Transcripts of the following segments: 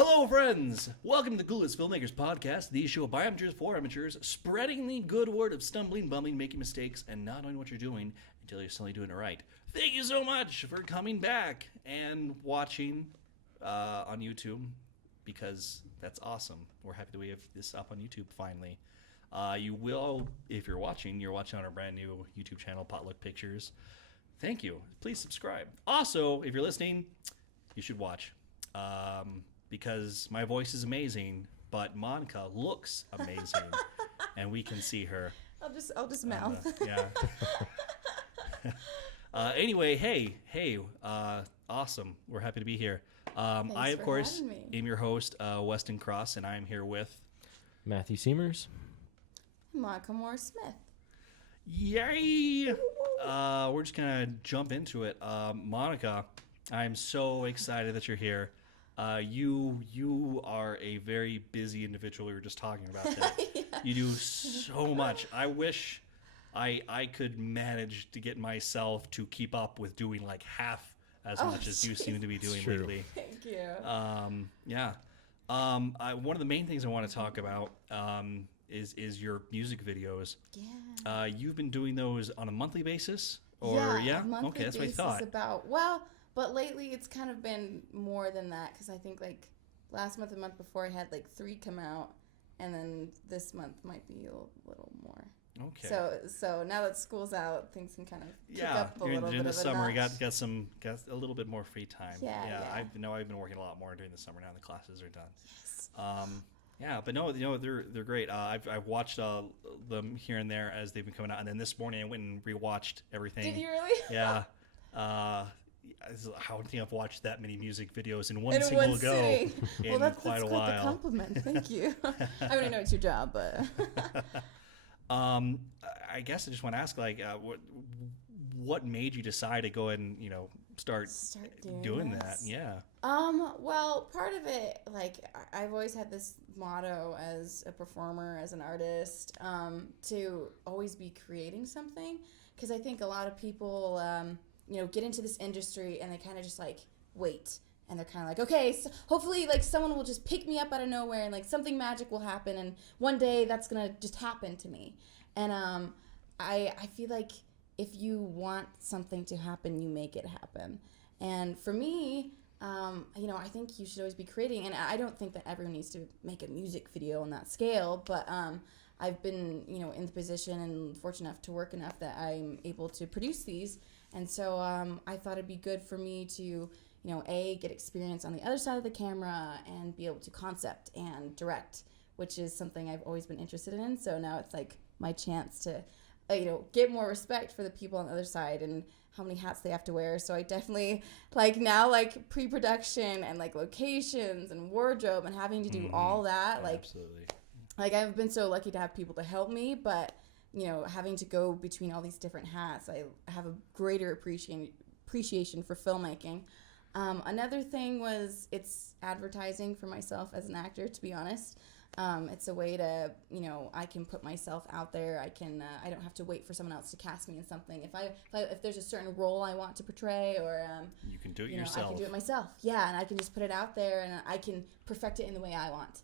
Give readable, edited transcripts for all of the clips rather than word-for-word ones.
Hello, friends! Welcome to the Clueless Filmmakers Podcast, the show by amateurs for amateurs, spreading the good word of stumbling, bumbling, making mistakes, and not knowing what you're doing until you're suddenly doing it right. Thank you so much for coming back and watching on YouTube, because that's awesome. We're happy that we have this up on YouTube finally. You will, if you're watching on our brand new YouTube channel, Potluck Pictures. Thank you. Please subscribe. Also, if you're listening, you should watch. Because my voice is amazing, but Monica looks amazing, and we can see her. I'll just mouth. Anyway, hey, awesome. We're happy to be here. I, of course, am your host, Weston Cross, and I'm here with Matthew Seamers. Monica Moore-Smith. Yay! We're just gonna jump into it. Monica, I'm so excited that you're here. You are a very busy individual. We were just talking about that. Yeah. You do so much. I wish I could manage to get myself to keep up with doing like half as much as you seem to be doing lately. Thank you. One of the main things I want to talk about is your music videos. Yeah. You've been doing those on a monthly basis, or monthly okay, that's what I thought. But lately it's kind of been more than that, because I think like last month, the month before, I had like 3 come out, and then this month might be a little more. Okay. So now that school's out, things can kind of pick up a little bit during the of a summer, notch. got a little bit more free time. Yeah. I've been working a lot more during the summer now. The classes are done. Yes. But no, they're great. I've watched them here and there as they've been coming out, and then this morning I went and rewatched everything. Did you really? Yeah. I don't think I've watched that many music videos in one single go in that's quite a quite while. the compliment. Thank you. I mean, I know it's your job, but I guess I just want to ask, like, what made you decide to go ahead and start doing that? Yeah. Well, part of it, like, I've always had this motto as a performer, as an artist, to always be creating something, because I think a lot of people get into this industry and they kind of just like wait, and they're kind of like, okay, so hopefully like someone will just pick me up out of nowhere and like something magic will happen, and one day that's gonna just happen to me. And I feel like if you want something to happen, you make it happen. And for me, I think you should always be creating, and I don't think that everyone needs to make a music video on that scale, but I've been in the position and fortunate enough to work enough that I'm able to produce these. And so I thought it'd be good for me to, get experience on the other side of the camera and be able to concept and direct, which is something I've always been interested in. So now it's like my chance to, get more respect for the people on the other side and how many hats they have to wear. So I definitely pre-production and like locations and wardrobe and having to do all that. Absolutely. Like I've been so lucky to have people to help me, but having to go between all these different hats, I have a greater appreciation for filmmaking. Another thing was it's advertising for myself as an actor, to be honest. It's a way to, I can put myself out there. I don't have to wait for someone else to cast me in something. If there's a certain role I want to portray, or you can do it yourself. I can do it myself. Yeah, and I can just put it out there, and I can perfect it in the way I want.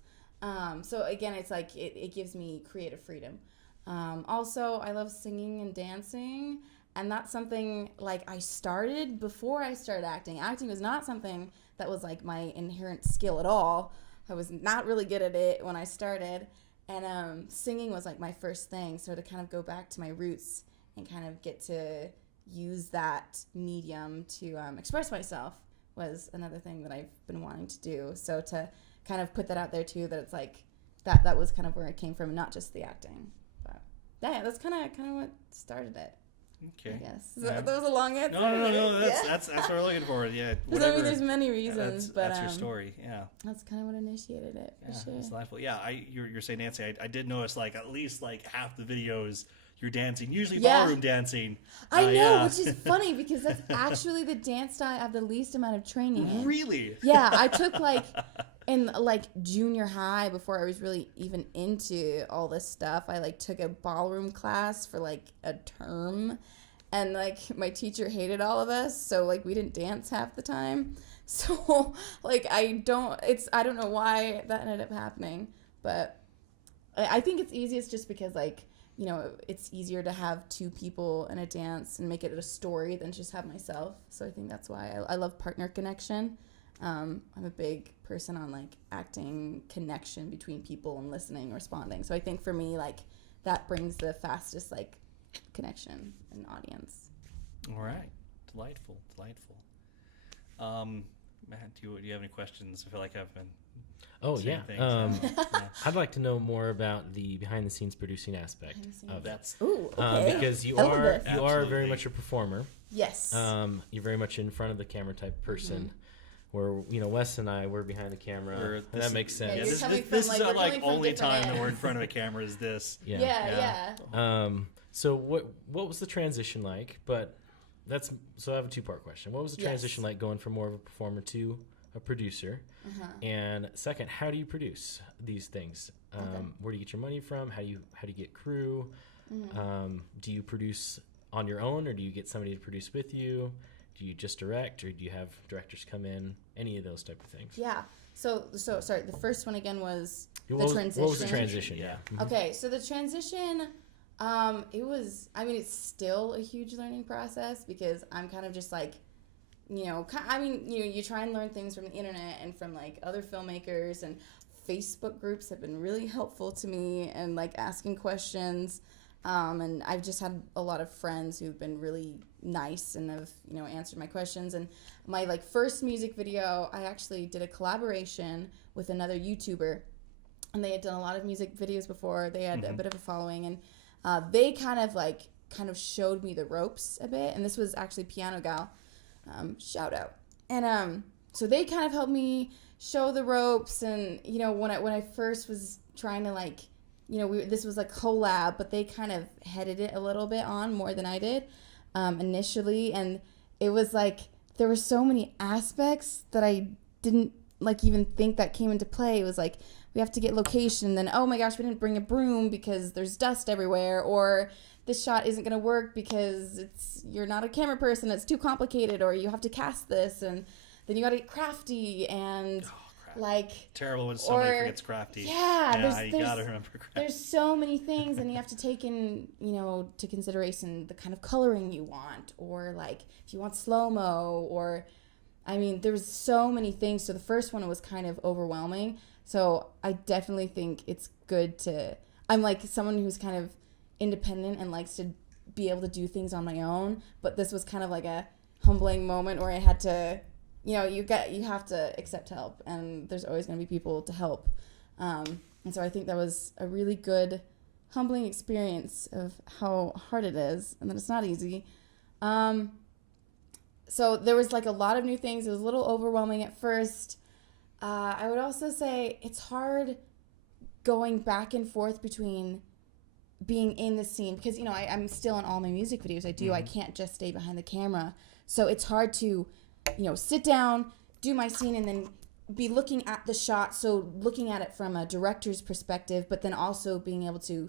So again, it's like it gives me creative freedom. Also, I love singing and dancing, and that's something like I started before I started acting. Acting was not something that was like my inherent skill at all. I was not really good at it when I started, and singing was like my first thing. So to kind of go back to my roots and kind of get to use that medium to express myself was another thing that I've been wanting to do. So to kind of put that out there too, that it's like that was kind of where it came from, not just the acting. Yeah, that's kind of what started it. Okay. I guess. That was a long answer. No. That's what we're looking for. Yeah. Whatever. I mean, there's many reasons, but that's your story. Yeah. That's kind of what initiated it. For sure. It's delightful. Yeah. You're saying dancing. I did notice like at least like half the videos you're dancing. Usually ballroom dancing. I know, which is funny because that's actually the dance style I have the least amount of training in. Really? Yeah, I took like in like junior high, before I was really even into all this stuff, I like took a ballroom class for like a term, and like my teacher hated all of us, so like we didn't dance half the time. So like I don't know why that ended up happening, but I think it's easiest just because like, you know, it's easier to have two people in a dance and make it a story than just have myself. So I think that's why I love partner connection. I'm a big person on like acting connection between people and listening, responding. So I think for me, like that brings the fastest like connection and audience. All right. Delightful. Matt, do you have any questions? I feel like I've been saying things. I'd like to know more about the behind the scenes producing aspect of it. Ooh, okay. Because you I love are this. very much a performer. Yes. You're very much in front of the camera type person. Where, you know, Wes and I, we're behind the camera. And that makes sense. Yeah, this from, is like, like only different time that ends. we're in front of a camera is this. Yeah. So what was the transition like? So I have a two-part question. What was the transition like going from more of a performer to a producer? And second, how do you produce these things? Where do you get your money from? How do you get crew? Do you produce on your own, or do you get somebody to produce with you? Do you just direct, or do you have directors come in? Any of those type of things. Yeah. So sorry. The first one again was transition. What was the transition? Yeah. Okay. So the transition, it's still a huge learning process because I'm kind of just like, you try and learn things from the internet and from like other filmmakers, and Facebook groups have been really helpful to me and like asking questions. And I've just had a lot of friends who've been really nice and have, answered my questions. And my like first music video, I actually did a collaboration with another YouTuber, and they had done a lot of music videos before. They had a bit of a following, and they kind of showed me the ropes a bit. And this was actually Piano Gal, shout out. And so they kind of helped me show the ropes. And when I first was trying to like, this was a collab, but they kind of headed it a little bit on more than I did initially. And it was like there were so many aspects that I didn't like even think that came into play. It was like we have to get location, and then oh my gosh, we didn't bring a broom because there's dust everywhere, or this shot isn't going to work because you're not a camera person, it's too complicated, or you have to cast this, and then you got to get crafty and like terrible when somebody forgets crafty. Yeah, you gotta remember crafty. There's so many things, and you have to take in, to consideration the kind of coloring you want, or like if you want slow-mo, or there's so many things. So the first one was kind of overwhelming. So I definitely think it's good I'm like someone who's kind of independent and likes to be able to do things on my own, but this was kind of like a humbling moment where I had to, you have to accept help, and there's always going to be people to help. And so I think that was a really good, humbling experience of how hard it is, and that it's not easy. So there was like a lot of new things. It was a little overwhelming at first. I would also say it's hard going back and forth between being in the scene because, I'm still in all my music videos. I can't just stay behind the camera. So it's hard to sit down, do my scene, and then be looking at the shot. So looking at it from a director's perspective, but then also being able to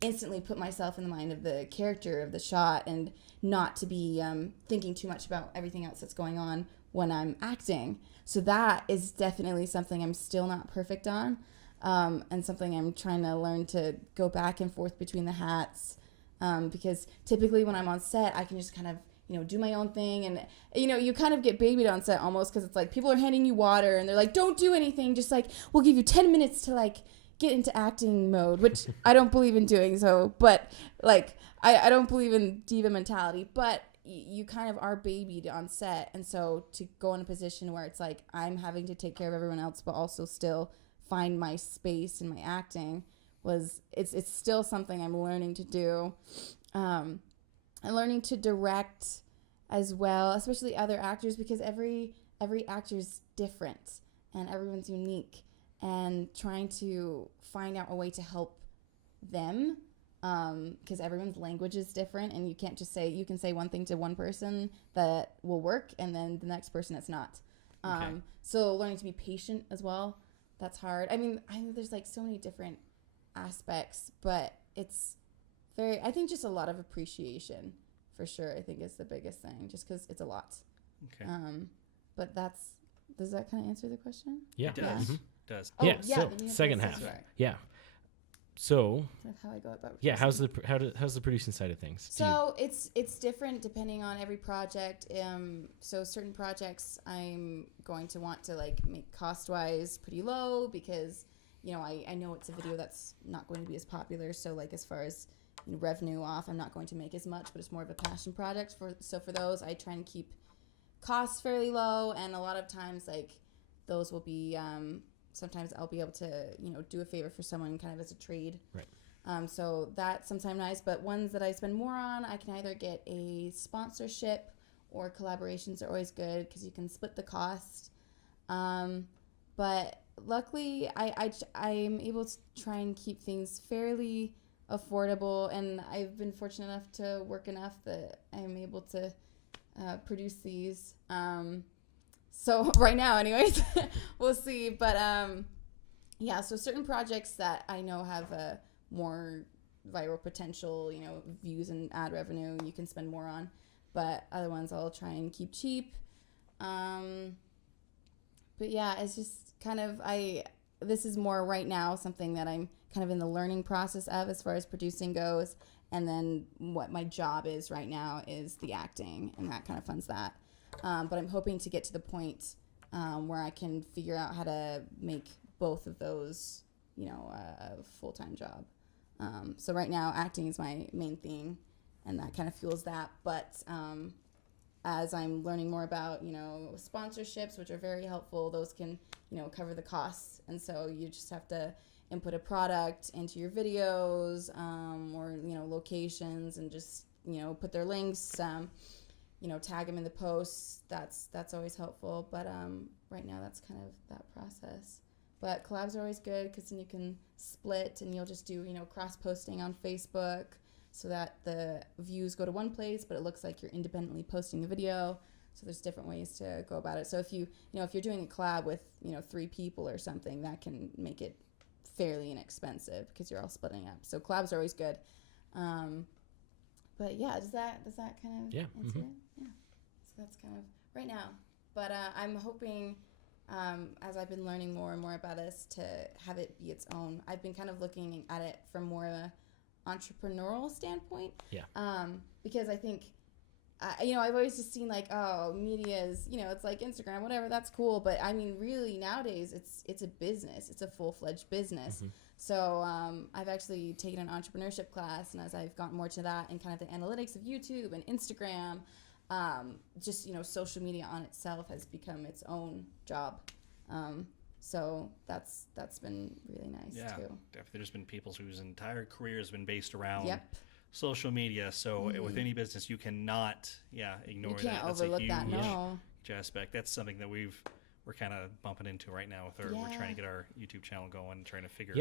instantly put myself in the mind of the character of the shot and not to be thinking too much about everything else that's going on when I'm acting. So that is definitely something I'm still not perfect on, and something I'm trying to learn to go back and forth between the hats, because typically when I'm on set, I can just kind of do my own thing. And, you kind of get babied on set almost because it's like people are handing you water and they're like, don't do anything. Just like, we'll give you 10 minutes to like get into acting mode, which I don't believe in doing so. But like, I don't believe in diva mentality, but you kind of are babied on set. And so to go in a position where it's like, I'm having to take care of everyone else, but also still find my space in my acting it's still something I'm learning to do. And learning to direct as well, especially other actors, because every actor's different and everyone's unique, and trying to find out a way to help them, because everyone's language is different, and you can't just say, you can say one thing to one person that will work and then the next person it's not. So learning to be patient as well, that's hard. I think there's like so many different aspects, but it's I think just a lot of appreciation for sure, I think is the biggest thing, just because it's a lot. Okay. But that's Does that kind of answer the question? Yeah. It does. Mm-hmm. Does. Oh, Yeah, yeah. so then you have second to half. say- Yeah. So, That's how I go about. yeah, how's producing. how's the producing side of things? So it's different depending on every project. So certain projects I'm going to want to like make cost wise pretty low because I know it's a video that's not going to be as popular. So like as far as revenue off, I'm not going to make as much, but it's more of a passion project. For those, I try and keep costs fairly low, and a lot of times like those will be. Sometimes I'll be able to, do a favor for someone kind of as a trade. Right. So that's sometimes nice. But ones that I spend more on, I can either get a sponsorship or collaborations are always good because you can split the cost. But luckily, I'm able to try and keep things fairly affordable. And I've been fortunate enough to work enough that I'm able to produce these. So right now, anyways, we'll see. But yeah, so certain projects that I know have a more viral potential, views and ad revenue, you can spend more on. But other ones I'll try and keep cheap. But yeah, it's just kind of this is more right now something that I'm kind of in the learning process of as far as producing goes. And then what my job is right now is the acting, and that kind of funds that. But I'm hoping to get to the point where I can figure out how to make both of those, a full-time job. So right now, acting is my main thing, and that kind of fuels that. But as I'm learning more about, sponsorships, which are very helpful, those can, cover the costs. And so you just have to input a product into your videos or, locations and just, put their links. Tag them in the posts. That's always helpful. But right now, that's kind of that process. But collabs are always good because then you can split and you'll just do, cross-posting on Facebook so that the views go to one place, but it looks like you're independently posting a video. So there's different ways to go about it. So if if you're doing a collab with, 3 people or something, that can make it fairly inexpensive because you're all splitting up. So collabs are always good. But yeah, does that kind of answer it? Yeah. So that's kind of right now. But I'm hoping, as I've been learning more and more about this, to have it be its own. I've been kind of looking at it from more of a entrepreneurial standpoint. Yeah. Because I think, I've always just seen like, oh, media is, it's like Instagram, whatever, that's cool. But I mean, really nowadays it's a business. It's a full-fledged business. Mm-hmm. So I've actually taken an entrepreneurship class, and as I've gotten more to that and kind of the analytics of YouTube and Instagram, just, social media on itself has become its own job. So that's been really nice too. Definitely. There's been people whose entire career has been based around Yep. social media. So with any business, you cannot, ignore that. You can't overlook that, no. Huge aspect. That's something that we're kind of bumping into right now with we're trying to get our YouTube channel going, trying to figure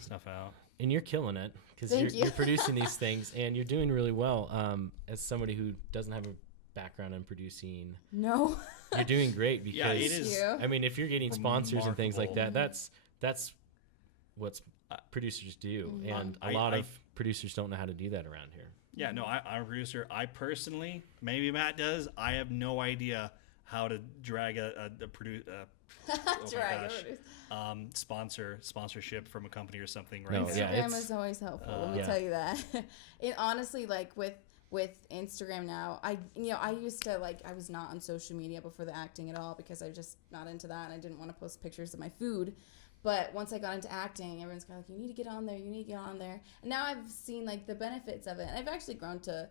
stuff out. And you're killing it because you're producing these things and you're doing really well. As somebody who doesn't have a background in producing, no, you're doing great because it is. I mean, if you're getting sponsors and things like that, that's what producers do, and a lot of producers don't know how to do that around here. Yeah, no, I'm a producer. I personally, maybe Matt does. I have no idea how to drag a sponsorship from a company or something, right? No, Instagram is always helpful. Let me tell you that. It honestly, like with Instagram now, I used to I was not on social media before the acting at all because I was just not into that. And I didn't want to post pictures of my food. But once I got into acting, everyone's kind of like, you need to get on there, And now I've seen the benefits of it. And I've actually grown to,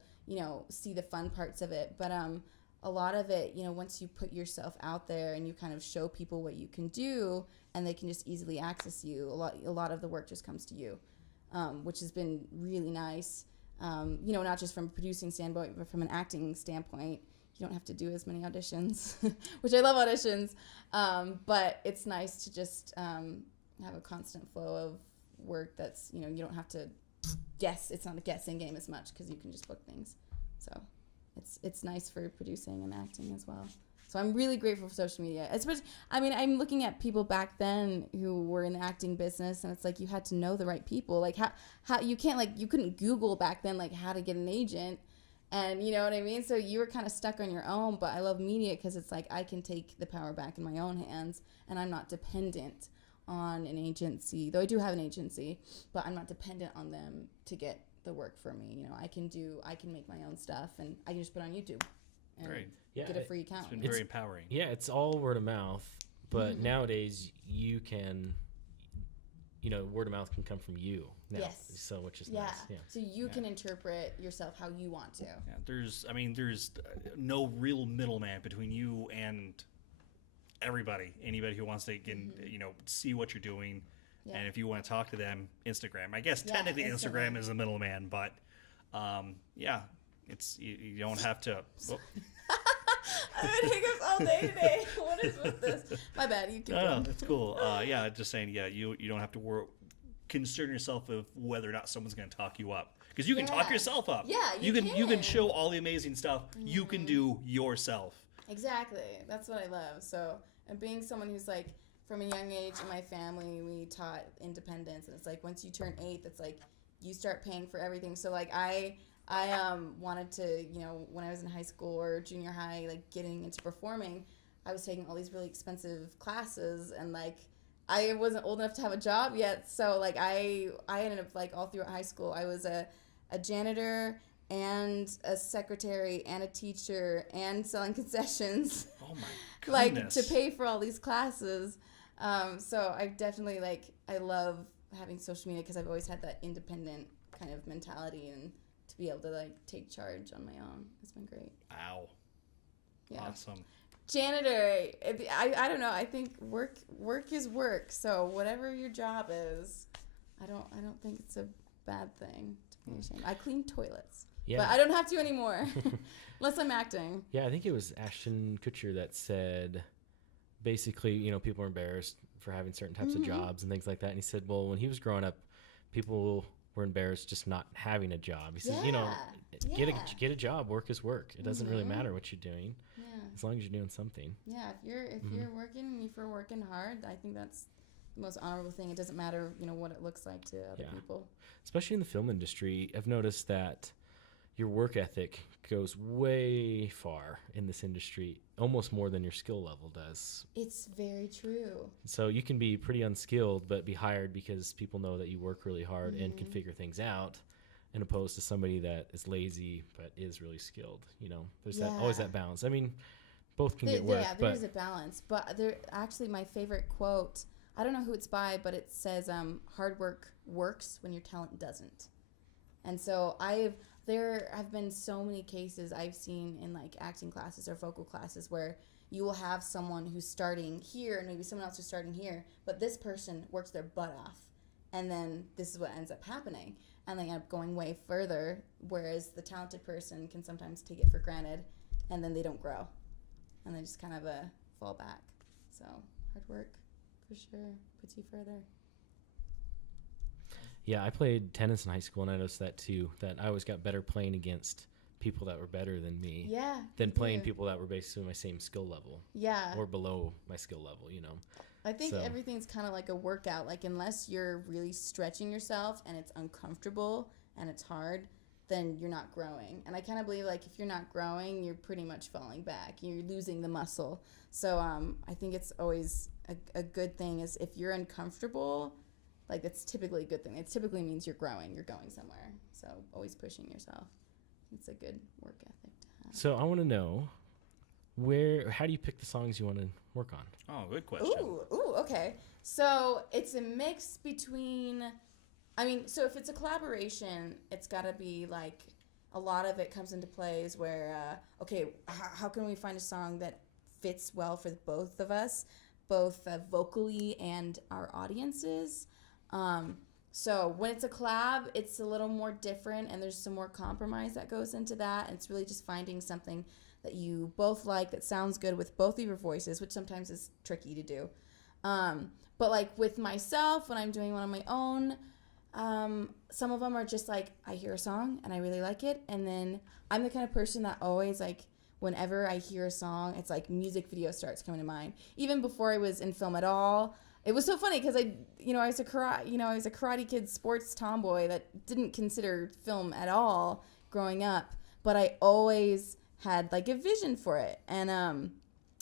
see the fun parts of it. But a lot of it, once you put yourself out there and you kind of show people what you can do and they can just easily access you, a lot of the work just comes to you, which has been really nice. Not just from a producing standpoint, but from an acting standpoint. You don't have to do as many auditions, which I love auditions. But it's nice to just have a constant flow of work that's, you don't have to guess. It's not a guessing game as much because you can just book things. So it's nice for producing and acting as well. So I'm really grateful for social media. Especially, I'm looking at people back then who were in the acting business, and it's like you had to know the right people. Like how you can't you couldn't Google back then how to get an agent. And you know what I mean? So you were kind of stuck on your own, but I love media because it's like I can take the power back in my own hands, and I'm not dependent on an agency, though I do have an agency, but I'm not dependent on them to get the work for me. You know, I can make my own stuff, and I can just put it on YouTube and get a free account. It's been very empowering. Yeah, it's all word of mouth, but nowadays you can, word of mouth can come from you now. Yes. So, which is nice. Yeah. So you can interpret yourself how you want to. Yeah, there's no real middleman between you and anybody who wants to see what you're doing. Yeah. And if you want to talk to them, Instagram. I guess technically Instagram is the middleman, but it's you don't have to. Well. I'm having hiccups all day today. What is with this? My bad. You keep going. No, it's cool. Just saying. Yeah, you don't have to concern yourself with whether or not someone's going to talk you up, because you can talk yourself up. Yeah, you can show all the amazing stuff you can do yourself. Exactly. That's what I love. So, and being someone who's like, from a young age in my family, we taught independence, and it's like once you turn 8, it's like you start paying for everything. So like I wanted to, when I was in high school or junior high, like getting into performing, I was taking all these really expensive classes, and like I wasn't old enough to have a job yet. So like I ended up like all throughout high school, I was a janitor and a secretary and a teacher and selling concessions. Oh my goodness. Like to pay for all these classes. So I definitely I love having social media because I've always had that independent kind of mentality, and to be able to take charge on my own has been great. Wow. Yeah. Awesome. Janitor, I don't know. I think work is work. So whatever your job is, I don't think it's a bad thing to be ashamed. I clean toilets. Yeah. But I don't have to anymore, unless I'm acting. Yeah, I think it was Ashton Kutcher that said, basically, people are embarrassed for having certain types of jobs and things like that. And he said, well, when he was growing up, people were embarrassed just not having a job. He says, get a job. Work is work. It doesn't really matter what you're doing, as long as you're doing something. Yeah, if you're working and if you're working hard, I think that's the most honorable thing. It doesn't matter, what it looks like to other people. Especially in the film industry, I've noticed that your work ethic goes way far in this industry, almost more than your skill level does. It's very true. So you can be pretty unskilled, but be hired because people know that you work really hard and can figure things out, and opposed to somebody that is lazy but is really skilled. There's always that balance. I mean, both can get work. Yeah, there is a balance. But actually, my favorite quote, I don't know who it's by, but it says, hard work works when your talent doesn't. And so there have been so many cases I've seen in acting classes or vocal classes where you will have someone who's starting here and maybe someone else who's starting here, but this person works their butt off, and then this is what ends up happening, and they end up going way further, whereas the talented person can sometimes take it for granted, and then they don't grow, and they just kind of fall back. So hard work for sure puts you further. Yeah, I played tennis in high school, and I noticed that too, that I always got better playing against people that were better than me than playing people that were basically my same skill level. Yeah. Or below my skill level, I think everything's kind of like a workout. Unless you're really stretching yourself and it's uncomfortable and it's hard, then you're not growing. And I kind of believe if you're not growing, you're pretty much falling back. You're losing the muscle. So I think it's always a good thing is if you're uncomfortable, that's typically a good thing. It typically means you're growing. You're going somewhere. So always pushing yourself. It's a good work ethic to have. So I want to know how do you pick the songs you want to work on? Oh, good question. Ooh, okay. So it's a mix between, so if it's a collaboration, it's got to be a lot of it comes into plays where, how can we find a song that fits well for both of us, both vocally and our audiences? So when it's a collab, it's a little more different, and there's some more compromise that goes into that. And it's really just finding something that you both like that sounds good with both of your voices, which sometimes is tricky to do. But with myself, when I'm doing one on my own, some of them are just I hear a song and I really like it, and then I'm the kind of person that always whenever I hear a song, it's music video starts coming to mind. Even before I was in film at all. It was so funny because I was a Karate Kid sports tomboy that didn't consider film at all growing up. but I always had like a vision for it. And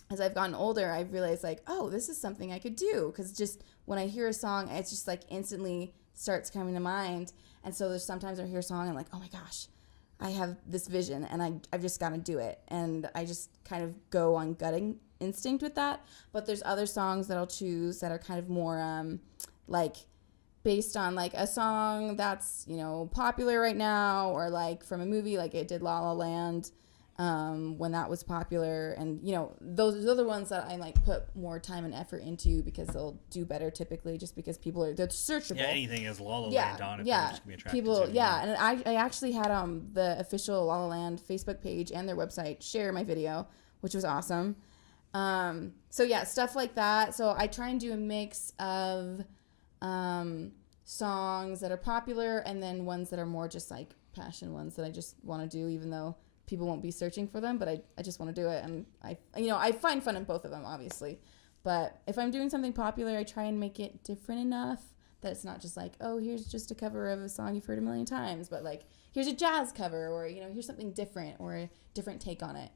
as I've gotten older, I've realized like, oh, this is something I could do. Because just when I hear a song, it's just like instantly starts coming to mind. And so there's sometimes I hear a song and like, oh my gosh, I have this vision and I've just got to do it. And I just kind of go on gutting instinct with that. But there's other songs that I'll choose that are kind of more like based on like a song that's, you know, popular right now, or like from a movie, like it did La La Land when that was popular. And, you know, those are the ones that I like put more time and effort into because they'll do better typically, just because they're searchable. Yeah, anything is La La Land on it. Yeah, Just gonna be attracted people. to, Yeah, and I actually had the official La La Land Facebook page and their website share my video, which was awesome. So yeah, stuff like that. So I try and do a mix of songs that are popular and then ones that are more just like passion ones that I just want to do, even though people won't be searching for them, but I just want to do it. And I find fun in both of them, obviously. But if I'm doing something popular, I try and make it different enough that it's not just like, oh, here's just a cover of a song you've heard a million times, but like, here's a jazz cover, or, you know, here's something different or a different take on it.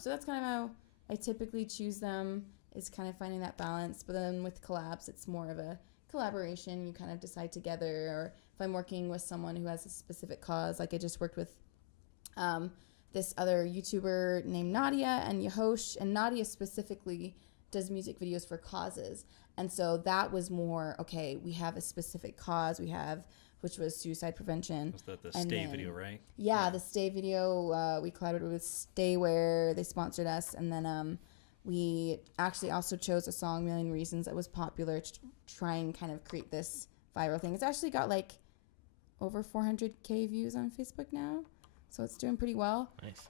So that's kind of how I typically choose them, is kind of finding that balance. But then with collabs, it's more of a collaboration. You kind of decide together, or if I'm working with someone who has a specific cause, like I just worked with this other YouTuber named Nadia and Yahosh, and Nadia specifically does music videos for causes. And so that was more, okay, we have a specific cause which was suicide prevention. Was that the Stay video, right? Yeah, the Stay video. We collaborated with Stayware. They sponsored us. And then we actually also chose a song, Million Reasons, that was popular to try and kind of create this viral thing. It's actually got like over 400K views on Facebook now. So it's doing pretty well. Nice.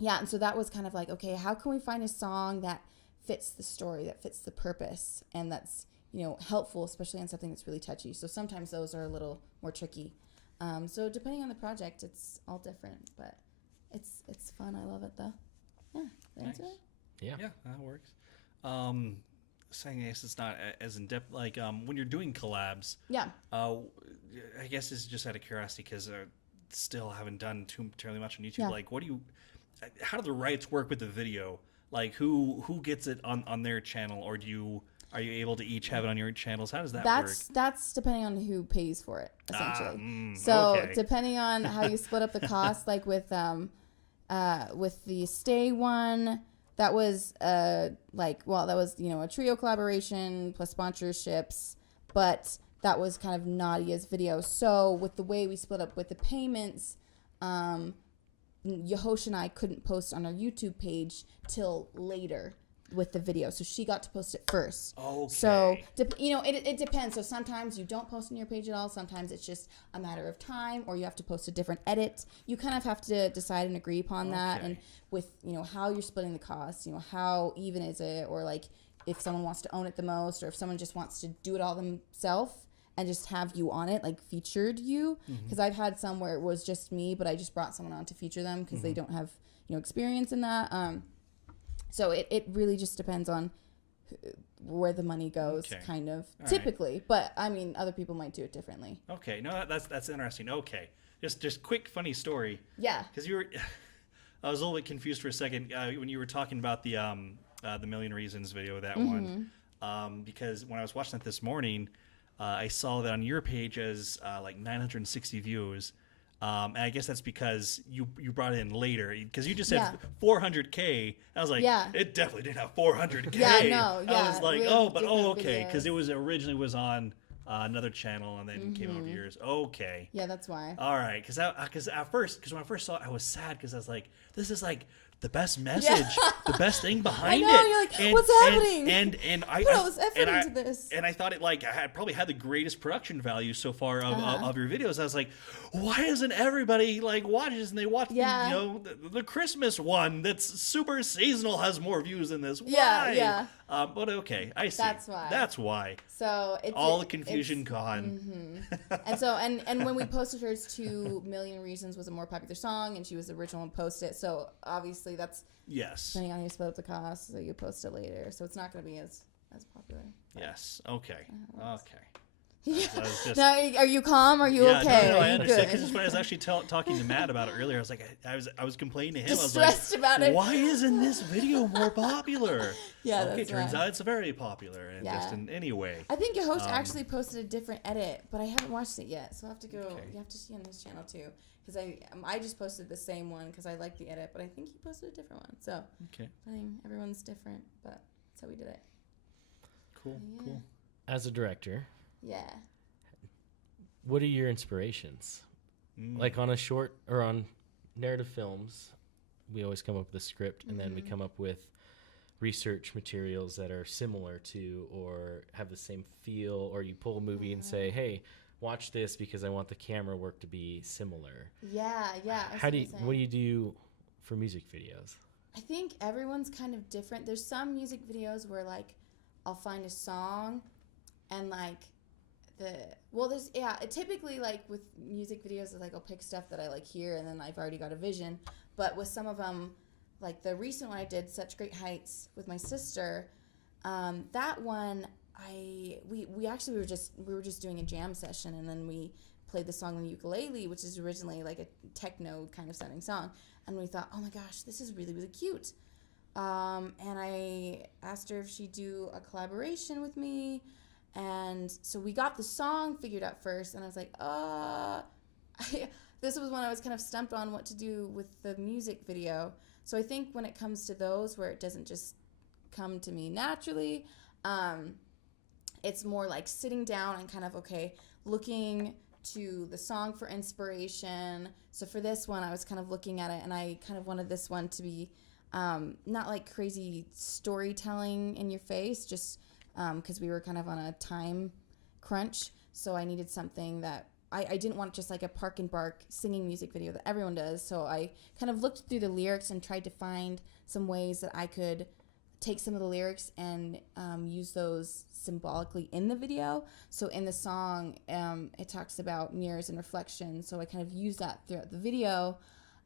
Yeah, and so that was kind of like, okay, how can we find a song that fits the story, that fits the purpose, and that's, you know, helpful, especially on something that's really touchy. So sometimes those are a little more tricky. So depending on the project, it's all different, but it's fun. I love it though. Yeah, Nice. Yeah. Yeah, that works. Saying I guess it's not as in depth, like when you're doing collabs. Yeah. I guess it's just out of curiosity because still haven't done too terribly much on YouTube. Yeah. Like, how do the rights work with the video? Like, who gets it on their channel, or are you able to each have it on your channels? How does that work? That's depending on who pays for it, essentially. Okay. Depending on how you split up the cost, like with the Stay one, that was that was, you know, a trio collaboration plus sponsorships, but that was kind of Nadia's video. So with the way we split up with the payments, Yahosh and I couldn't post on our YouTube page till later with the video, so she got to post it first. Okay. So it depends. So sometimes you don't post on your page at all. Sometimes it's just a matter of time, or you have to post a different edit. You kind of have to decide and agree upon that, and with, you know, how you're splitting the costs. You know, how even is it, or like if someone wants to own it the most, or if someone just wants to do it all themselves and just have you on it, like featured you. Because I've had some where it was just me, but I just brought someone on to feature them because they don't have, you know, experience in that. So it really just depends on where the money goes, kind of, all typically. Right. But, I mean, other people might do it differently. Okay. No, that's interesting. Okay. Just quick, funny story. Yeah. Because I was a little bit confused for a second when you were talking about the Million Reasons video, that one. Because when I was watching that this morning, I saw that on your page as like 960 views. And I guess that's because you brought it in later, because you just said 400K. I was like, it definitely didn't have 400K. Yeah, no, yeah. I was like, okay, because it was originally was on another channel and then came over yours. Okay. Yeah, that's why. All right, because when I first saw it, I was sad because I was like, this is like the best message, the best thing behind it. I know, you're like, what's happening? And I put all this effort into this. And I thought it like probably had the greatest production value so far of your videos. I was like, why isn't everybody like watches and they watch the Christmas one that's super seasonal has more views than this? Why? Yeah. But okay, I see. That's why. So it's all the confusion gone. And so and when we posted hers, 2 Million Reasons was a more popular song, and she was the original one posted. So obviously that's depending on how you split up the cost, so you post it later. So it's not going to be as popular. Yes. Okay. Okay. I was just, Now, are you calm? Are you okay? No, Are I you understand. good? Because when I was actually talking to Matt about it earlier, I was like, I was complaining to him. Just I was stressed like, about it. why isn't this video more popular? Yeah, okay, that's turns right. out it's very popular, and just in any way. I think your host actually posted a different edit, but I haven't watched it yet, so I'll have to go. Okay. You have to see on his channel too, because I just posted the same one because I like the edit, but I think he posted a different one. So Okay. I think everyone's different, but that's how we did it. Cool. Yeah. Cool. As a director, Yeah. what are your inspirations? Like on a short or on narrative films, we always come up with a script, and then we come up with research materials that are similar to or have the same feel, or you pull a movie and say, hey, watch this because I want the camera work to be similar. Yeah. What do you do for music videos? I think everyone's kind of different. There's some music videos where like I'll find a song and like typically like with music videos, like I'll pick stuff that I like hear and then I've already got a vision. But with some of them, like the recent one I did, Such Great Heights, with my sister, that one we were just doing a jam session, and then we played the song on the ukulele, which is originally like a techno kind of sounding song, and we thought, oh my gosh, this is really, really cute. And I asked her if she'd do a collaboration with me. And so we got the song figured out first, and I was like, this was when I was kind of stumped on what to do with the music video. So I think when it comes to those where it doesn't just come to me naturally, it's more like sitting down and kind of, looking to the song for inspiration. So for this one, I was kind of looking at it, and I kind of wanted this one to be not like crazy storytelling in your face, just because we were kind of on a time crunch. So I needed something that I didn't want just like a park and bark singing music video that everyone does. So I kind of looked through the lyrics and tried to find some ways that I could take some of the lyrics and use those symbolically in the video. So in the song, it talks about mirrors and reflections. So I kind of used that throughout the video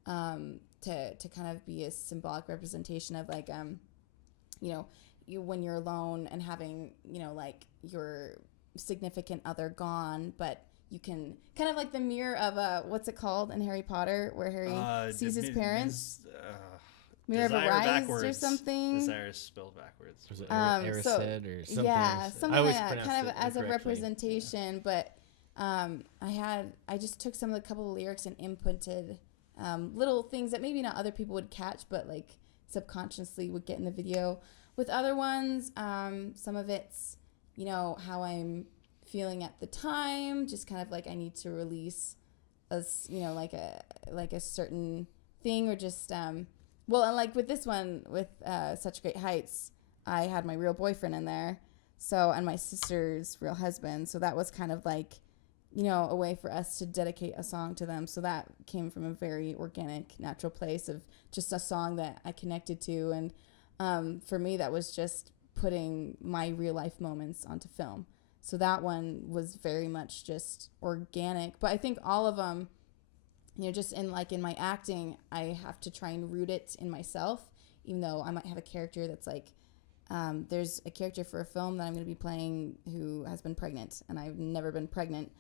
to kind of be a symbolic representation of like, when you're alone and having, like your significant other gone, but you can kind of like the mirror of what's it called in Harry Potter, where Harry sees his parents. Mirror of Erised or something. Desire is spelled backwards. Was it Erised or something? Yeah, something like that, kind of as a incorrectly. representation. But I just took some of the couple of lyrics and inputted little things that maybe not other people would catch, but like subconsciously would get in the video. With other ones, some of it's, how I'm feeling at the time, just kind of like I need to release like a certain thing, or just and like with this one, with Such Great Heights, I had my real boyfriend in there, and my sister's real husband, so that was kind of like, a way for us to dedicate a song to them. So that came from a very organic, natural place of just a song that I connected to. And for me, that was just putting my real life moments onto film. So that one was very much just organic. But I think all of them, just in my acting, I have to try and root it in myself, even though I might have a character that's like, there's a character for a film that I'm going to be playing who has been pregnant, and I've never been pregnant.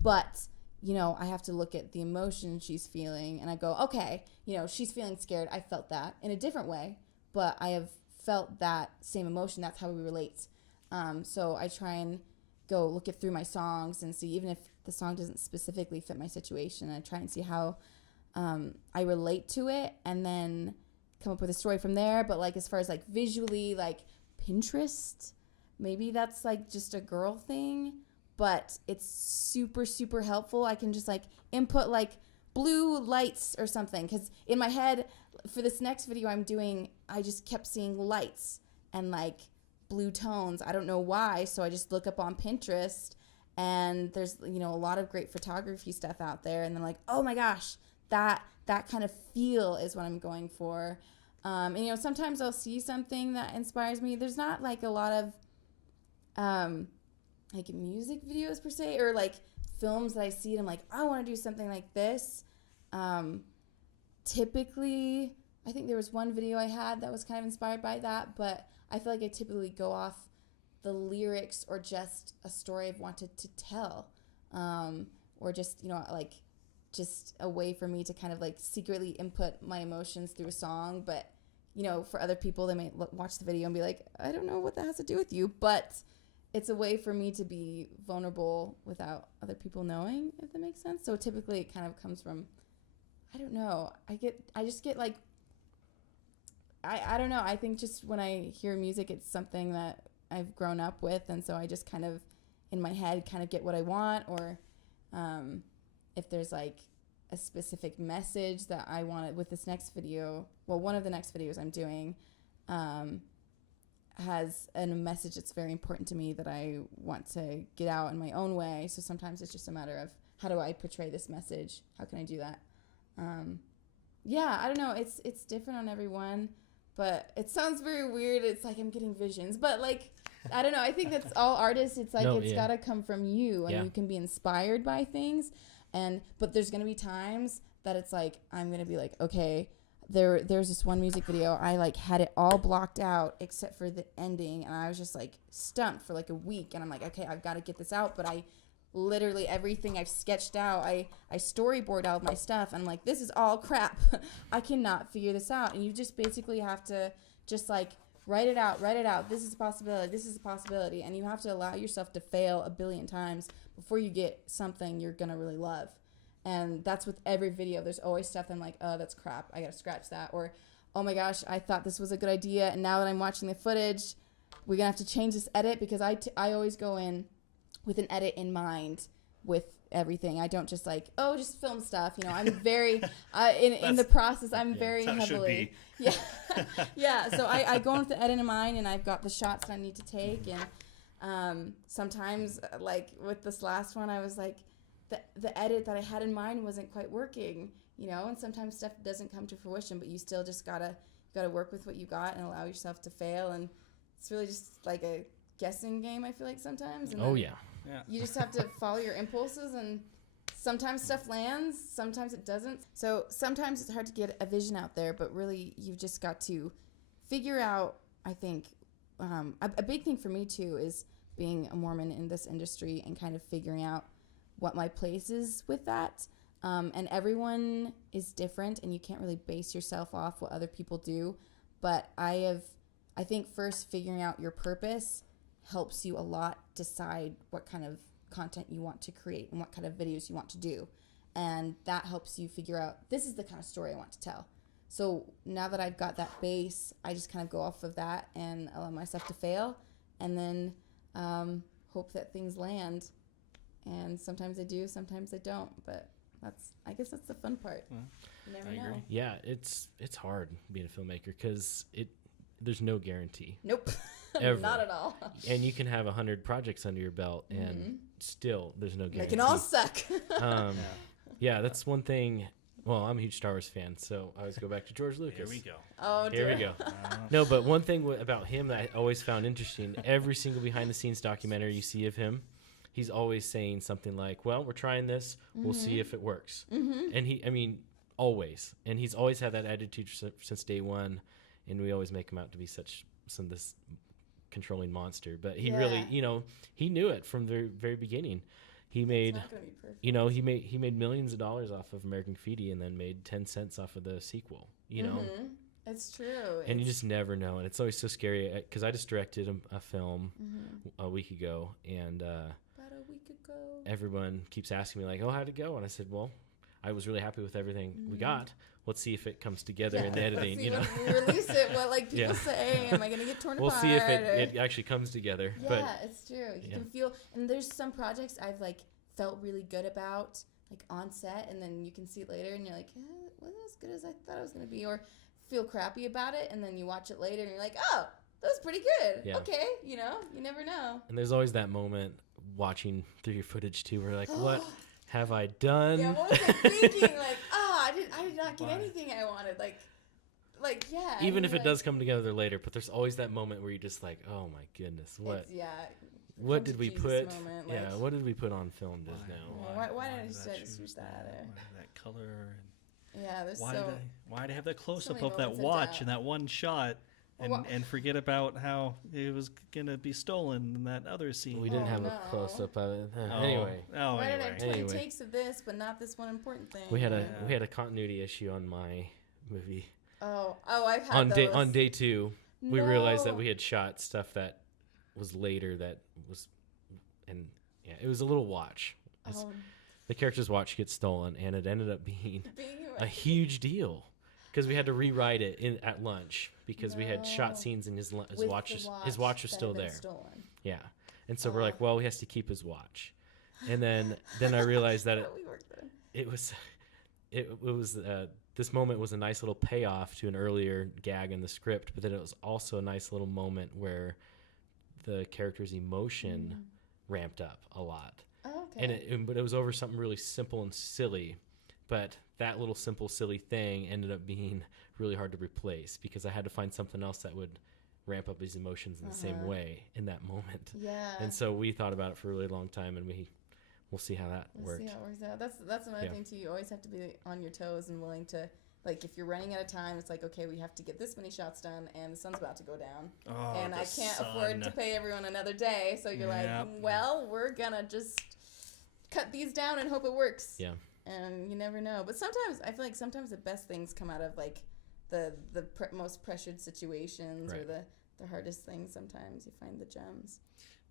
But, I have to look at the emotion she's feeling, and I go, okay, she's feeling scared. I felt that in a different way, but I have felt that same emotion. That's how we relate. So I try and go look it through my songs and see, even if the song doesn't specifically fit my situation, I try and see how I relate to it, and then come up with a story from there. But like as far as like visually, like Pinterest, maybe that's like just a girl thing, but it's super, super helpful. I can just like input like blue lights or something, because in my head for this next video I'm doing, I just kept seeing lights and like blue tones. I don't know why, so I just look up on Pinterest, and there's a lot of great photography stuff out there, and then like, oh my gosh, that kind of feel is what I'm going for. And sometimes I'll see something that inspires me. There's not like a lot of like music videos per se, or like films that I see and I'm like, I want to do something like this. Typically, I think there was one video I had that was kind of inspired by that, but I feel like I typically go off the lyrics or just a story I've wanted to tell, or just, you know, like just a way for me to kind of like secretly input my emotions through a song. But, you know, for other people, they may watch the video and be like, I don't know what that has to do with you, but it's a way for me to be vulnerable without other people knowing, if that makes sense. So typically it kind of comes from, I don't know, I just get like, I don't know, I think just when I hear music, it's something that I've grown up with, and so I just kind of in my head kind of get what I want, or if there's like a specific message that I wanted with this next video, well, one of the next videos I'm doing has a message that's very important to me that I want to get out in my own way. So sometimes it's just a matter of, how do I portray this message? How can I do that? Yeah, I don't know. It's different on everyone, but it sounds very weird. It's like I'm getting visions, but like, I don't know. I think that's all artists. It's like, it's got to come from you, and you can be inspired by things. But there's going to be times that it's like, I'm going to be like, okay, there's this one music video. I like had it all blocked out except for the ending. And I was just like stumped for like a week. And I'm like, okay, I've got to get this out. But I literally, everything I've sketched out, I storyboard out my stuff. And I'm like, this is all crap. I cannot figure this out. And you just basically have to just like write it out. This is a possibility. And you have to allow yourself to fail a billion times before you get something you're going to really love. And that's with every video. There's always stuff I'm like, oh, that's crap. I got to scratch that. Or, oh my gosh, I thought this was a good idea. And now that I'm watching the footage, we're going to have to change this edit, because I always go in with an edit in mind with everything. I don't just like, oh, just film stuff. You know, I'm very, in the process, I'm very heavily. Yeah. Yeah. So I go in with the edit in mind, and I've got the shots that I need to take. And sometimes, like with this last one, I was like, the edit that I had in mind wasn't quite working, you know, and sometimes stuff doesn't come to fruition, but you still just gotta work with what you got and allow yourself to fail. And it's really just like a guessing game, I feel like sometimes. And you just have to follow your impulses, and sometimes stuff lands, sometimes it doesn't. So sometimes it's hard to get a vision out there, but really you've just got to figure out, I think, a big thing for me too is being a Mormon in this industry and kind of figuring out what my place is with that. And everyone is different, and you can't really base yourself off what other people do. But I think first figuring out your purpose helps you a lot decide what kind of content you want to create and what kind of videos you want to do. And that helps you figure out, this is the kind of story I want to tell. So now that I've got that base, I just kind of go off of that and allow myself to fail, and then hope that things land. And sometimes I do, sometimes I don't. But I guess that's the fun part. You never know. Agree. Yeah, it's hard being a filmmaker, because there's no guarantee. Nope. Ever. Not at all. And you can have 100 projects under your belt, and still there's no guarantee. They can all suck. Yeah, that's one thing. Well, I'm a huge Star Wars fan, so I always go back to George Lucas. Here we go. Oh, dear. Here we go. No, but one thing about him that I always found interesting, every single behind-the-scenes documentary you see of him, he's always saying something like, well, we're trying this. We'll see if it works. And always. And he's always had that attitude since day one. And we always make him out to be this controlling monster. But he really, he knew it from the very beginning. He made, he made millions of dollars off of American Graffiti, and then made 10 cents off of the sequel, you know? It's true. And you just never know. And it's always so scary, because I just directed a film a week ago, and everyone keeps asking me, like, oh, how'd it go? And I said, well, I was really happy with everything we got. Let's see if it comes together in the editing. You know, when we release it, what like people say, am I going to get torn apart? We'll see if it actually comes together. Yeah, but, it's true. You can feel, and there's some projects I've like felt really good about, like on set, and then you can see it later, and you're like, wasn't as good as I thought it was going to be, or feel crappy about it, and then you watch it later, and you're like, oh, that was pretty good. Yeah. Okay, you never know. And there's always that moment watching through your footage too, where like, what have I done? Yeah, what was I thinking? Like, I did not get anything I wanted. Like, yeah. Even if it does come together later, but there's always that moment where you're just like, oh my goodness, what? What did we put? Moment, yeah, what did we put on film just now? Why did I just choose that? That color. Yeah, there's why did I have that close up of that watch and that one shot? and forget about how it was gonna be stolen in that other scene. We didn't have a close up of it. Anyway. Why did I have 20 Anyway. takes of this, but not this one important thing? We had a continuity issue on my movie. Oh, I've had those. On day 2, we realized that we had shot stuff that was later it was a little watch. The character's watch gets stolen, and it ended up being a huge deal because we had to rewrite it at lunch because we had shot scenes and his watch was still there. Stolen. Yeah, and so we're like, well, he has to keep his watch, and then I realized that this moment was a nice little payoff to an earlier gag in the script, but then it was also a nice little moment where the character's emotion ramped up a lot. Oh, okay. But it was over something really simple and silly, but that little simple silly thing ended up being really hard to replace because I had to find something else that would ramp up his emotions in the same way in that moment. Yeah. And so we thought about it for a really long time, and we'll see how that works. See how it works out. That's another thing too. You always have to be on your toes and willing to, like, if you're running out of time, it's like, okay, we have to get this many shots done, and the sun's about to go down, and I can't afford to pay everyone another day. So you're like, well, we're gonna just cut these down and hope it works. Yeah. And you never know. But sometimes I feel like sometimes the best things come out of like the most pressured situations or the hardest things. Sometimes you find the gems.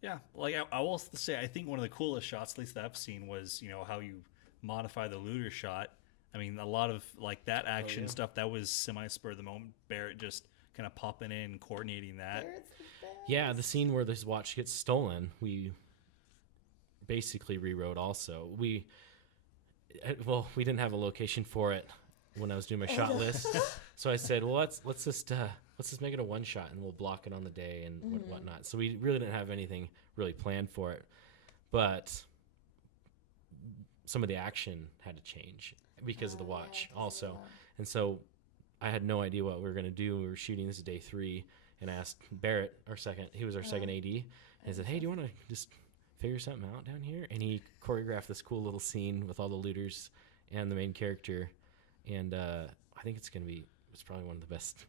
Yeah, like I will say, I think one of the coolest shots, at least that I've seen, was how you modify the looter shot. I mean, a lot of like that action stuff that was semi spur of the moment. Barrett just kind of popping in and coordinating that. Barrett's the best. Yeah, the scene where this watch gets stolen, we basically rewrote. Also, we didn't have a location for it when I was doing my shot list, so I said, well, let's just make it a one shot and we'll block it on the day and whatnot. So we really didn't have anything really planned for it, but some of the action had to change because of the watch also. And so I had no idea what we were going to do. We were shooting this day 3, and I asked Barrett, he was our second AD, and I said, hey, do you want to just figure something out down here? And he choreographed this cool little scene with all the looters and the main character, and I think it's probably one of the best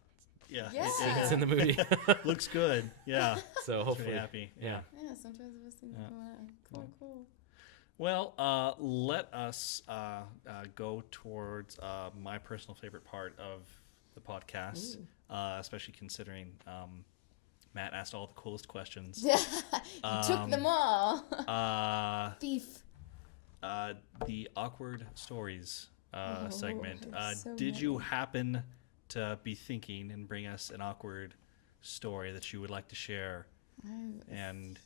scenes in the movie. Looks good. Yeah. So hopefully happy. Yeah. Yeah, sometimes the best things come out. Cool. Well, let us go towards my personal favorite part of the podcast, especially considering Matt asked all the coolest questions. You took them all. Thief. The awkward stories segment. So did many. you happen to be thinking and bring us an awkward story that you would like to share? And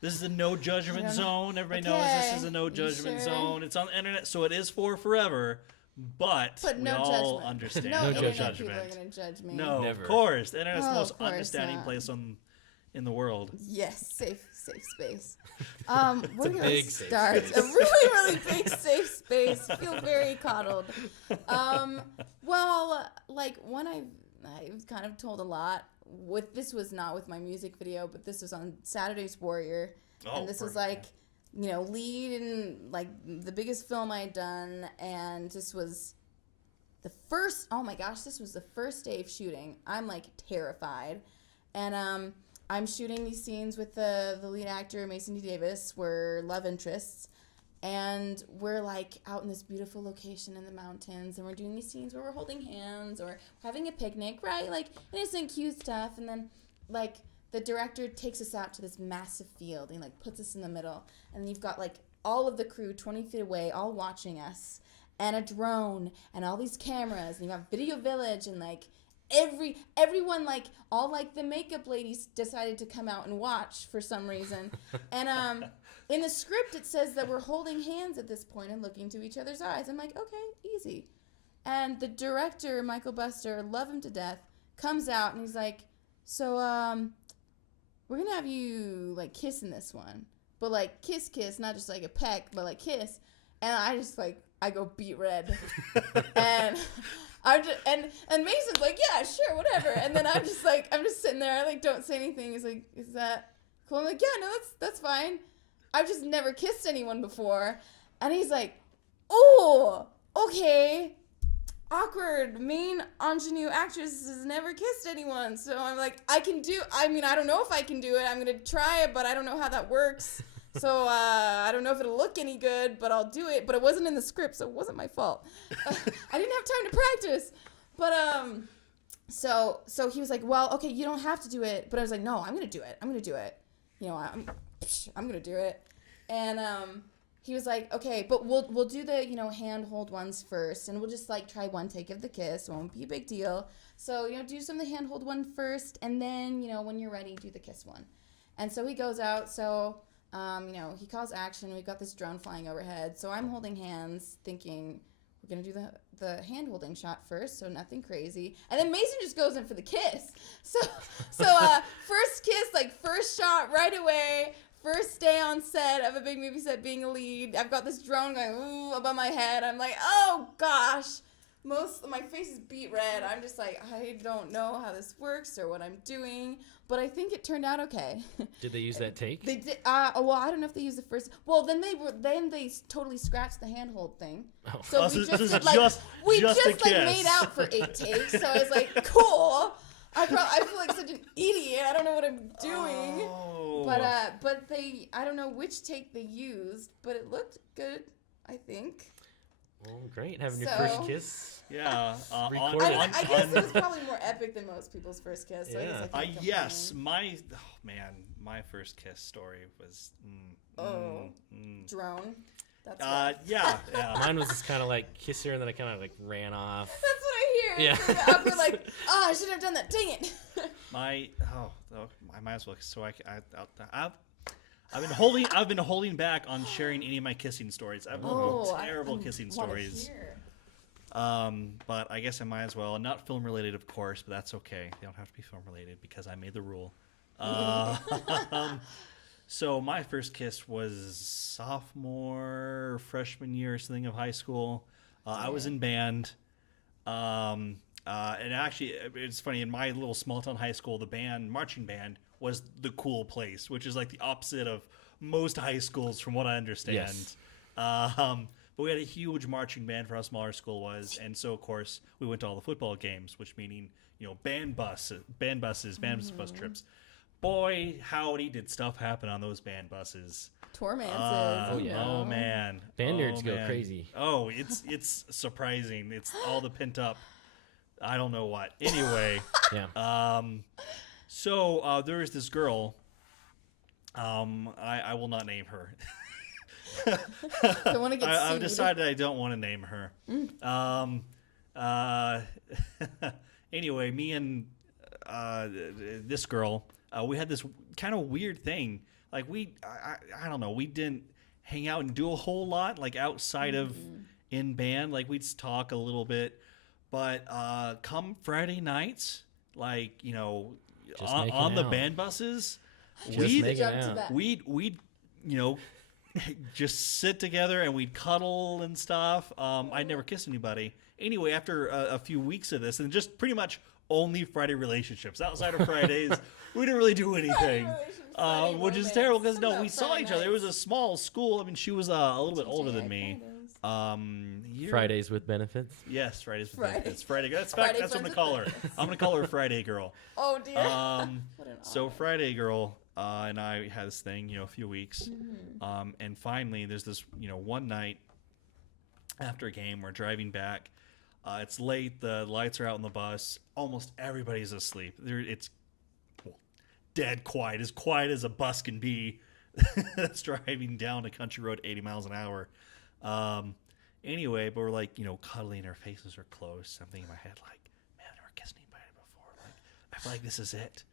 this is a no judgment zone. Everybody knows this is a no judgment zone. It's on the internet, so it is for forever. But we no all judgment. understand. No No judgment. judgment. People are gonna judge me. No, Never. of course. The internet's the most Of course understanding not. place in the world. Yes, safe space. We're gonna big safe start space. a really big safe space. Feel very coddled. Well, like one I've kind of told a lot. This was not with my music video, but this was on Saturday's Warrior, and this was like, lead in like the biggest film I had done, and this was the first. Oh my gosh, this was the first day of shooting. I'm like terrified, and I'm shooting these scenes with the lead actor Mason D. Davis. We're love interests, and we're like out in this beautiful location in the mountains, and we're doing these scenes where we're holding hands or having a picnic, right? Like innocent, cute stuff. And then like the director takes us out to this massive field and like puts us in the middle, and you've got like all of the crew 20 feet away all watching us, and a drone and all these cameras, and you have Video Village, and like everyone, like all like the makeup ladies decided to come out and watch for some reason. And in the script it says that we're holding hands at this point and looking to each other's eyes. I'm like, okay, easy. And the director, Michael Buster, love him to death, comes out and he's like, so we're gonna have you like kiss in this one, but like kiss, not just like a peck, but like kiss. And I just like, I go beet red. And I'm just, and Mason's like, yeah, sure, whatever. And then I'm just sitting there. I like don't say anything. He's like, is that cool? I'm like, yeah, no, that's fine. I've just never kissed anyone before. And he's like, oh, okay. awkward main ingenue actress has never kissed anyone. So I'm like, I don't know if I can do it. I'm going to try it, but I don't know how that works. So I don't know if it'll look any good, but I'll do it. But it wasn't in the script, so it wasn't my fault. I didn't have time to practice. But so he was like, well, okay, you don't have to do it. But I was like, no, I'm going to do it. I'm going to do it. You know, I'm going to do it. And he was like, okay, but we'll do the, you know, handhold ones first, and we'll just like try one take of the kiss. It won't be a big deal. So, you know, do some of the handhold one first, and then, you know, when you're ready, do the kiss one. And so he goes out. So, you know, he calls action. We've got this drone flying overhead. So I'm holding hands, thinking we're gonna do the hand holding shot first, so nothing crazy. And then Mason just goes in for the kiss. So first kiss, like first shot right away. First day on set of a big movie set, being a lead. I've got this drone going ooh above my head. I'm like, oh gosh, my face is beet red. I'm just like, I don't know how this works or what I'm doing, but I think it turned out okay. Did they use that take? They did. Well, I don't know if they used the first. Well, then they totally scratched the handhold thing. Oh. So we just did, like made out for 8 takes. So I was like, cool. I feel like such an idiot. I don't know what I'm doing. Oh. But I don't know which take they used, but it looked good, I think. Well, great. Having your first kiss. Yeah. Recorded. I guess it was probably more epic than most people's first kiss. So Yeah. I guess Yes, my first kiss story was drone. That's yeah. Mine was just kind of like kiss her, and then I kind of like ran off. That's what I hear. Yeah. So we're like, I should have done that. Dang it. I might as well. So I've been holding back on sharing any of my kissing stories. I've terrible kissing stories. But I guess I might as well. Not film related, of course, but that's okay. They don't have to be film related because I made the rule. So my first kiss was sophomore, freshman year or something of high school. I was in band. And actually, it's funny, in my little small town high school, the marching band was the cool place, which is like the opposite of most high schools from what I understand. Yes. But we had a huge marching band for how small our school was. And so, of course, we went to all the football games, which meaning, you know, band bus trips. Boy, howdy, did stuff happen on those band buses. Tormances. Oh, man. Band nerds go crazy. Oh, it's surprising. It's all the pent up, I don't know what. Anyway. Yeah. So there is this girl. I will not name her. Don't want to get sued. I've decided I don't want to name her. Anyway, me and this girl, we had this kind of weird thing. Like I don't know, we didn't hang out and do a whole lot, like outside of in band. Like we'd talk a little bit, but come Friday nights, like, you know, on the band buses, we'd you know, just sit together and we'd cuddle and stuff. I'd never kissed anybody. Anyway, after a few weeks of this, and just pretty much only Friday relationships. Outside of Fridays, we didn't really do anything, which is terrible because we saw each other. It was a small school. I mean, she was a little bit older than me. Fridays with benefits. Yes, Fridays with benefits. Friday. That's what I'm gonna call her. I'm gonna call her Friday Girl. Oh dear. So Friday Girl and I had this thing, you know, a few weeks, and finally there's this, you know, one night after a game, we're driving back. It's late. The lights are out on the bus. Almost everybody's asleep. It's dead quiet as a bus can be. That's driving down a country road 80 miles an hour. Anyway, but we're like, you know, cuddling. Our faces are close. I'm thinking in my head, like, man, I've never kissed anybody before. Like, I feel like this is it.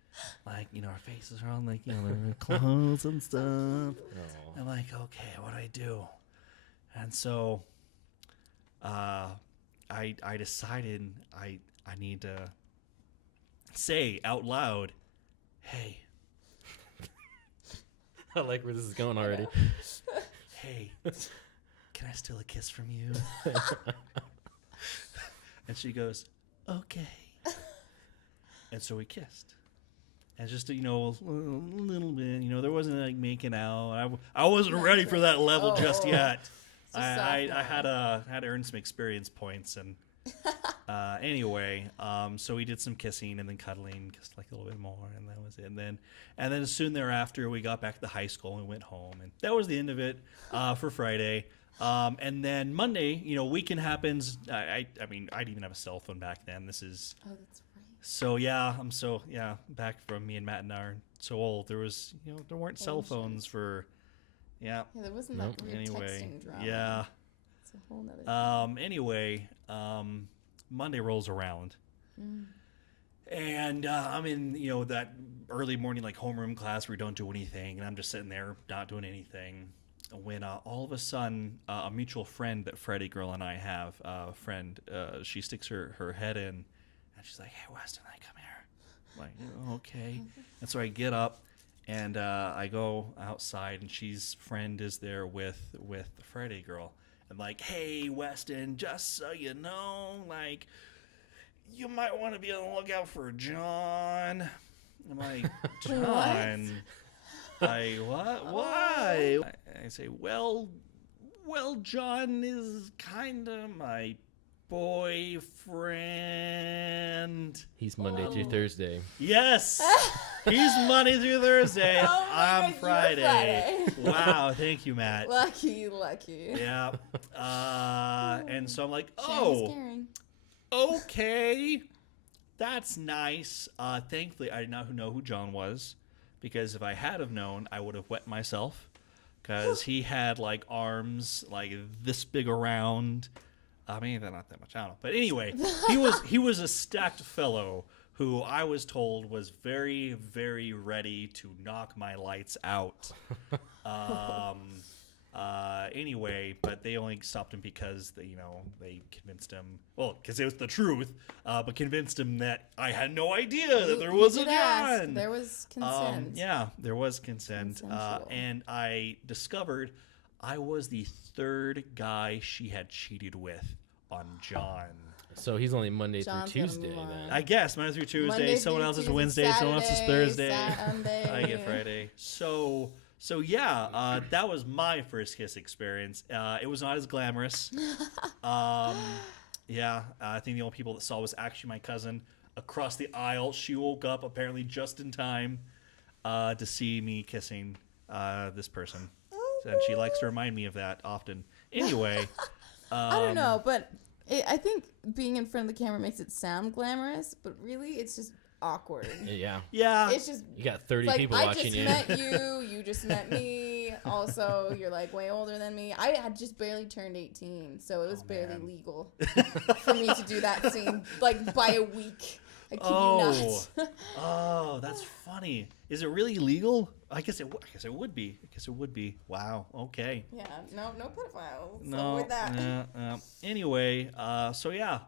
Like, you know, our faces are on, like, you know, they're close and stuff. Oh. I'm like, okay, what do I do? And so, I decided I need to say out loud, hey. I like where this is going already. Hey, can I steal a kiss from you? And she goes, okay. And so we kissed. And just, you know, a little bit, you know, there wasn't like making out. I wasn't ready for that level just yet. I had to earn some experience points, and Anyway, so we did some kissing and then cuddling, just like a little bit more, and that was it. And then soon thereafter, we got back to the high school and went home, and that was the end of it for Friday. And then Monday, weekend happens. I mean, I didn't even have a cell phone back then. This is Oh, that's right. so back from me and Matt and I are so old. There was there weren't cell phones for Yeah, there wasn't that weird texting drama. yeah. It's a whole nother thing. Anyway, Monday rolls around, and I'm in that early morning like homeroom class where we don't do anything, and I'm just sitting there not doing anything. When all of a sudden, a mutual friend that Freddie girl and I have, she sticks her head in, and she's like, "Hey, Weston, come here." I'm like, okay. And so I get up, and I go outside, and friend is there with the Freddie girl. I'm like, "Hey, Weston, just so you know, like, you might want to be on the lookout for John." I'm like, "John?" What? Why? I say, well, John is kind of my boyfriend. He's Monday through Thursday. Yes, he's Monday through Thursday. Oh my I'm God, Friday. you're Friday. Wow, thank you, Matt. Lucky. Yeah. And so I'm like, Sharing is caring. okay, that's nice. Thankfully, I did not know who John was, because if I had have known, I would have wet myself, because he had like arms like this big around. I mean, they're not that much. I don't know. But anyway, he was a stacked fellow who I was told was very, very ready to knock my lights out. Anyway, but they only stopped him because they convinced him. Well, because it was the truth, but convinced him that I had no idea that there was a gun. There was consent. Yeah, there was consent. Consensual. And I discovered I was the third guy she had cheated with on John. So he's only Monday John's through gonna Tuesday move on. then. I guess Monday through Tuesday. Monday Someone through else is Tuesday, Wednesday. Someone else is Thursday. Saturday. I get Friday. So yeah, that was my first kiss experience. It was not as glamorous. Yeah, I think the only people that saw was actually my cousin across the aisle. She woke up apparently just in time to see me kissing this person, and she likes to remind me of that often. Anyway, I don't know, but I think being in front of the camera makes it sound glamorous, but really it's just awkward. Yeah. Yeah, It's just You got 30 like, people I watching just you. met you just met me. Also, you're like way older than me. I had just barely turned 18, so it was barely man. legal for me to do that scene like by a week. I kid you not. Oh, that's funny. Is it really legal? I guess it would be. Wow. Okay. Yeah, no pedophiles. No. Avoid that. Anyway, so yeah,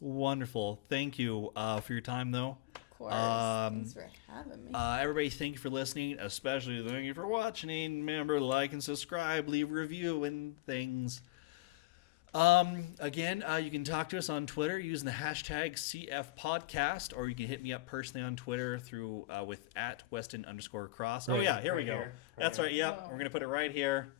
wonderful. Thank you for your time, though. Of course. Thanks for having me. Everybody, thank you for listening. Especially thank you for watching. Remember, like and subscribe, leave a review and things. Again, you can talk to us on Twitter using the hashtag CFPodcast, or you can hit me up personally on Twitter through with @Weston_Cross. Oh yeah, here we go. That's right. Yep, we're gonna put it right here.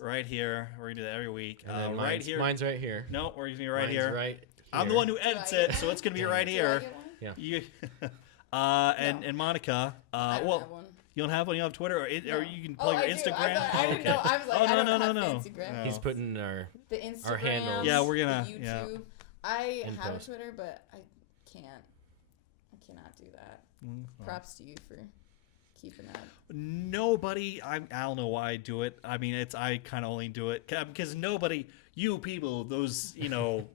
Right here. We're gonna do that every week. And then Right here. Mine's right here. No, we're using it right Mine's here. right I'm the here. one who edits it, so it's gonna be right Do I here. get one? Yeah. You, No. and Monica. I don't Well, have one. you don't have one. You have Twitter, or you can plug I your do. Instagram. I didn't know. I was like, Oh, I no, don't no, have no. Instagram. No. He's putting our The Instagram. Our handles. Yeah, we're gonna- The YouTube. yeah. I In have post. a Twitter, but I cannot do that. Props to you for keeping that. Nobody. I don't know why I do it. I mean, I kind of only do it because nobody. You people, those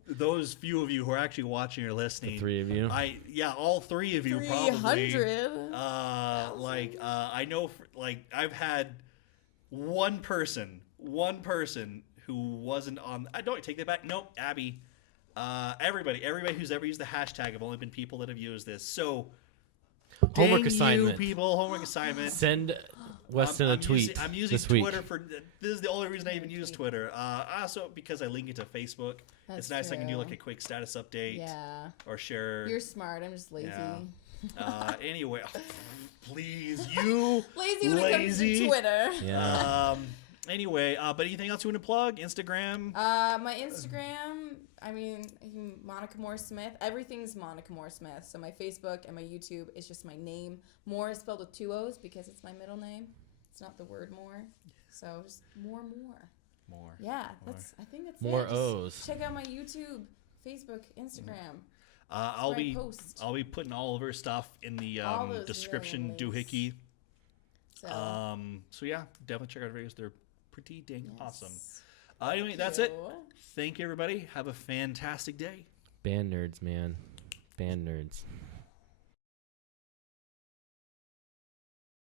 those few of you who are actually watching or listening. 3 of you. All 3 of you probably. 300. I know. I've had one person who wasn't on. I don't take that back. Nope, Abby. Everybody who's ever used the hashtag have only been people that have used this. So, Homework dang assignment. you people, homework assignment. Send Weston a tweet. I'm using this week. Twitter for. This is the only reason I even use Twitter. Also because I link it to Facebook. That's It's nice I can do true. like a quick status update Yeah. or share. You're smart. I'm just lazy. Yeah. Anyway, please, you Lazy when it comes to Twitter. Yeah. Anyway, but anything else you want to plug? Instagram? My Instagram I mean, Monica Moore Smith. Everything's Monica Moore Smith. So my Facebook and my YouTube is just my name. Moore is spelled with 2 O's because it's my middle name. It's not the word more. So just more. Yeah, I think that's more it. Just O's. check out my YouTube, Facebook, Instagram. I'll be putting all of her stuff in the description doohickey. So yeah, definitely check out her videos. They're pretty dang awesome. Anyway, that's it. Thank you, everybody. Have a fantastic day. Band nerds, man. Band nerds.